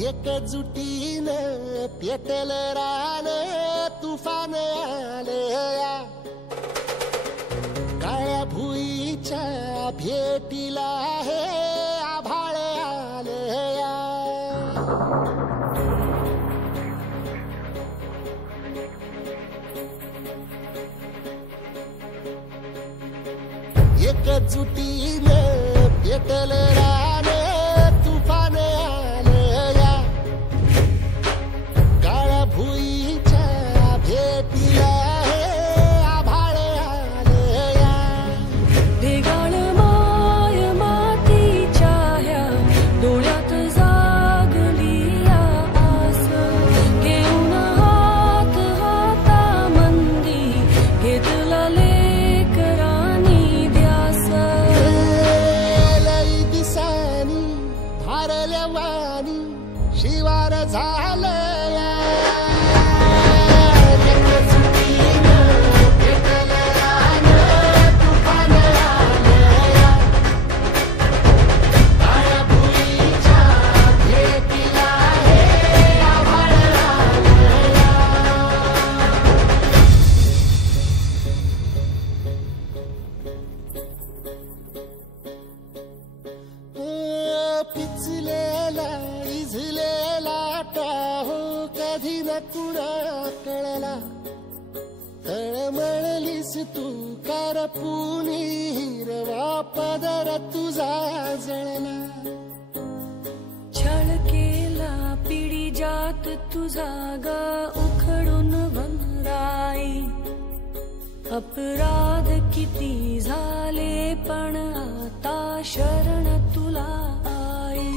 एकजुटीनं पेटल रान तुफान आलया काळ्या भुईच्या भेटीला हे आभाळ आलया एकजुटीनं पेटल रान तुफान आलया काळ्या भुईच्या भेटीला हे आभाळ आलया ढगाळ माय मातीच्या ह्या डोळ्यात जागली आस घेऊन हात हातामंदी घेतला लेकरांनी ध्यास लई दिसानी भारल्या वाणी शिवार झालया पेटल रान तुफान आलया काळ्या भुईच्या भेटीला हे आभाळ आलया पिचलेला इझलेला टाहो कधी न कुणा कळला तळमळलीस तू करपुनी हिरवा पदर तुझा जळला छळ केला पिढी जात तुझा ग उखडून वनराई अपराध किती झाले पण आता शरण तुला आई